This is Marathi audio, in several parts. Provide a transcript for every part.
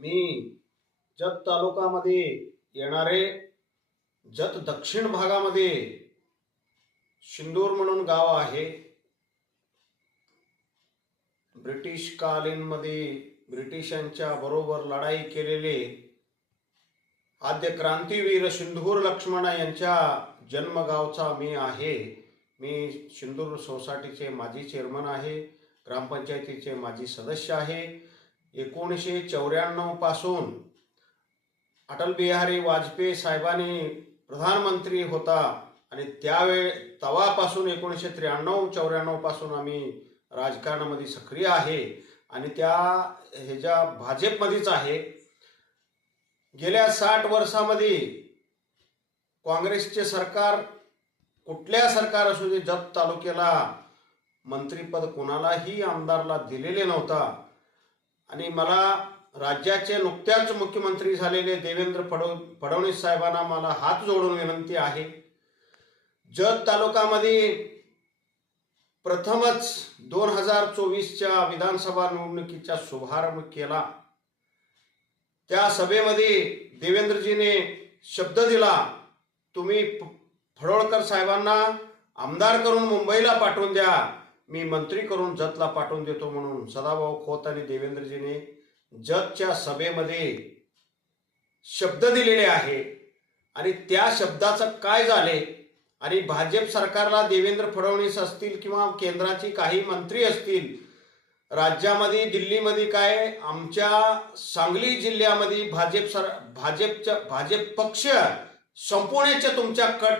मी जत तालुकामध्ये येणारे जत दक्षिण भागामध्ये शिंदूर म्हणून गाव आहे. ब्रिटिश कालीनमध्ये ब्रिटिशांच्या बरोबर लढाई केलेले आद्य क्रांतीवीर सिंधूर लक्ष्मण यांच्या जन्मगावचा मी आहे. मी सिंदूर सोसायटीचे माजी चेअरमन आहे ग्रामपंचायतीचे माजी सदस्य आहे. एकोणीसशे चौऱ्याण्णवपासून अटल बिहारी वाजपेयी साहेबांनी प्रधानमंत्री होता आणि त्यावेळे तवापासून एकोणीसशे त्र्याण्णव चौऱ्याण्णवपासून आम्ही राजकारणामध्ये सक्रिय आहे आणि त्या ह्याच्या भाजपमध्येच आहे गेल्या साठ वर्षामध्ये काँग्रेसचे सरकार कुठल्या सरकार असू दे जत तालुक्याला मंत्रीपद कोणालाही आमदारला दिलेले नव्हता. आणि मला राज्याचे नुकत्याच मुख्यमंत्री झालेले देवेंद्र फडव फडणवीस साहेबांना मला हात जोडून विनंती आहे. जत तालुकामध्ये प्रथमच दोन हजार चोवीसच्या विधानसभा निवडणुकीचा शुभारंभ केला. त्या सभेमध्ये देवेंद्रजीने शब्द दिला तुम्ही फडोळकर साहेबांना आमदार करून मुंबईला पाठवून द्या. मी मंत्री करून जतला पाठवून देतो म्हणून सदाभाऊ खोत आणि देवेंद्रजीने जतच्या सभेमध्ये शब्द दिलेले आहे. आणि त्या शब्दाचं काय झाले? आणि भाजप सरकारला देवेंद्र फडणवीस असतील किंवा केंद्राची काही मंत्री असतील राज्यामध्ये दिल्लीमध्ये काय? आमच्या सांगली जिल्ह्यामध्ये भाजप सर भाजपच्या भाजप पक्ष संपवण्याच्या तुमच्या कट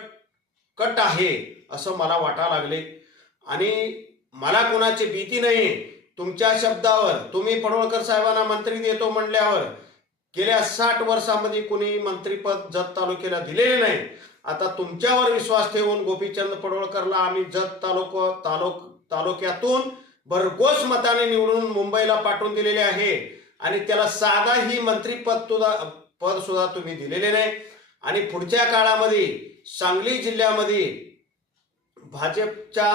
कट आहे असं मला वाटा लागले. आणि मला कोणाची भीती नाही. तुमच्या शब्दावर तुम्ही पडवळकर साहेबांना मंत्री देतो म्हणल्यावर गेल्या साठ वर्षामध्ये कुणी मंत्रीपद जत तालुक्याला दिलेले नाही. आता तुमच्यावर विश्वास ठेवून गोपीचंद पडवळकरला आम्ही जत तालुक तालुक तालुक्यातून भरघोस मताने निवडून मुंबईला पाठवून दिलेले आहे. आणि त्याला साधा ही मंत्रीपद सुद्धा पद सुद्धा तुम्ही दिलेले नाही. आणि पुढच्या काळामध्ये सांगली जिल्ह्यामध्ये भाजपच्या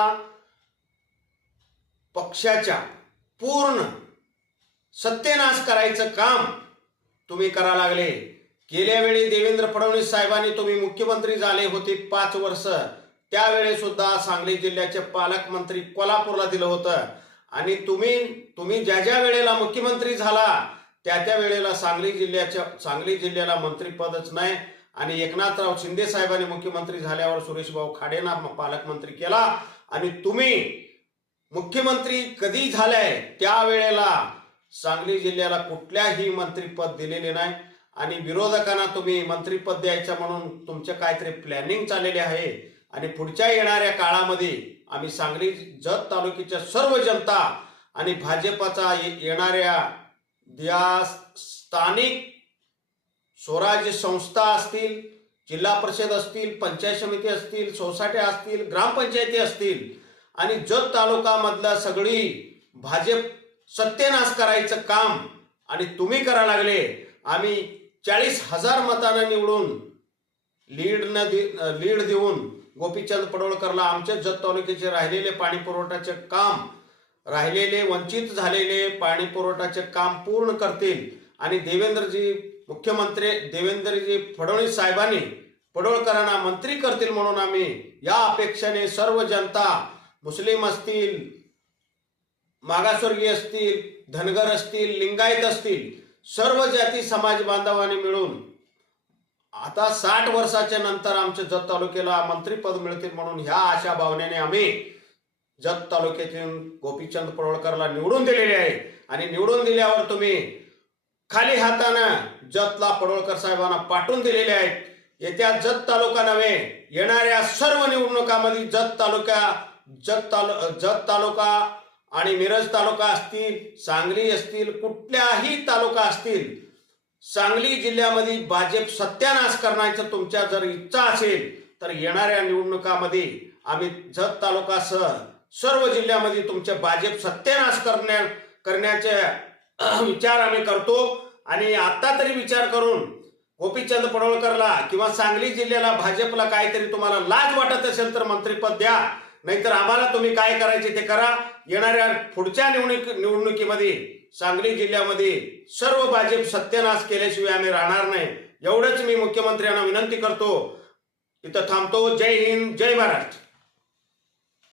पक्षाच्या पूर्ण सत्यनाश करायचं काम तुम्ही करा लागले. गेल्या वेळी देवेंद्र फडणवीस साहेबांनी तुम्ही मुख्यमंत्री झाले होते पाच वर्ष. त्यावेळी सुद्धा सांगली जिल्ह्याचे पालकमंत्री कोल्हापूरला दिलं होतं. आणि तुम्ही तुम्ही ज्या ज्या वेळेला मुख्यमंत्री झाला त्या त्या वेळेला सांगली जिल्ह्याच्या सांगली जिल्ह्याला मंत्रीपदच नाही. आणि एकनाथराव शिंदे साहेबांनी मुख्यमंत्री झाल्यावर सुरेशभाऊ खाडेंना पालकमंत्री केला. आणि तुम्ही मुख्यमंत्री कधी झालाय त्यावेळेला सांगली जिल्ह्याला कुठल्याही मंत्रीपद दिलेले नाही. आणि विरोधकांना तुम्ही मंत्रीपद द्यायचं म्हणून तुमचे काहीतरी प्लॅनिंग चाललेले आहे. आणि पुढच्या येणाऱ्या काळामध्ये आम्ही सांगली जत तालुक्याच्या सर्व जनता आणि भाजपाचा ये- येणाऱ्या या स्थानिक स्वराज्य संस्था असतील जिल्हा परिषद असतील पंचायत समिती असतील सोसायट्या असतील ग्रामपंचायती असतील आणि जत तालुकामधला सगळी भाजप सत्यानाश करायचं काम आणि तुम्ही करा लागले आम्ही चाळीस हजार मतानं निवडून लीड न लीड देऊन गोपीचंद पडोळकरला आमच्या जत तालुक्याचे राहिलेले पाणी पुरवठ्याचे काम राहिलेले वंचित झालेले पाणी पुरवठ्याचे काम पूर्ण करतील. आणि देवेंद्रजी मुख्यमंत्री देवेंद्रजी फडणवीस साहेबांनी पडोळकरांना मंत्री करतील म्हणून आम्ही या अपेक्षेने सर्व जनता मुस्लिम असतील मागासवर्गीय असतील धनगर असतील लिंगायत असतील सर्व जाती समाज बांधवाने मिळून आता साठ वर्षाच्या नंतर आमच्या जत तालुक्याला मंत्रीपद मिळतील म्हणून ह्या अशा भावनेने आम्ही जत तालुक्यातून गोपीचंद पडोळकरला निवडून दिलेले आहे. आणि निवडून दिल्यावर तुम्ही खाली हातानं जतला पडोळकर साहेबांना पाठवून दिलेले आहेत. येत्या जत तालुका नव्हे येणाऱ्या सर्व निवडणुकामध्ये जत तालुका जत तालु जत तालुका आणि मिरज तालुका असतील सांगली असतील कुठल्याही तालुका असतील सांगली जिल्ह्यामध्ये भाजप सत्यानाश करण्याचं तुमच्या जर इच्छा असेल तर येणाऱ्या निवडणुकामध्ये आम्ही जत तालुकासह सर्व जिल्ह्यामध्ये तुमचे भाजप सत्यानाश करण्या करण्याचे विचार आम्ही करतो. आणि आता तरी विचार करून गोपीचंद पडोळकरला किंवा सांगली जिल्ह्याला भाजपला काहीतरी तुम्हाला लाज वाटत असेल तर मंत्रीपद द्या. नाहीतर आम्हाला तुम्ही काय करायचे ते करा. येणाऱ्या पुढच्या निवडणुक निवडणुकीमध्ये सांगली जिल्ह्यामध्ये सर्व भाजप सत्यानाश केल्याशिवाय आम्ही राहणार नाही. एवढंच मी मुख्यमंत्र्यांना विनंती करतो. इथं थांबतो. जय हिंद जय महाराष्ट्र.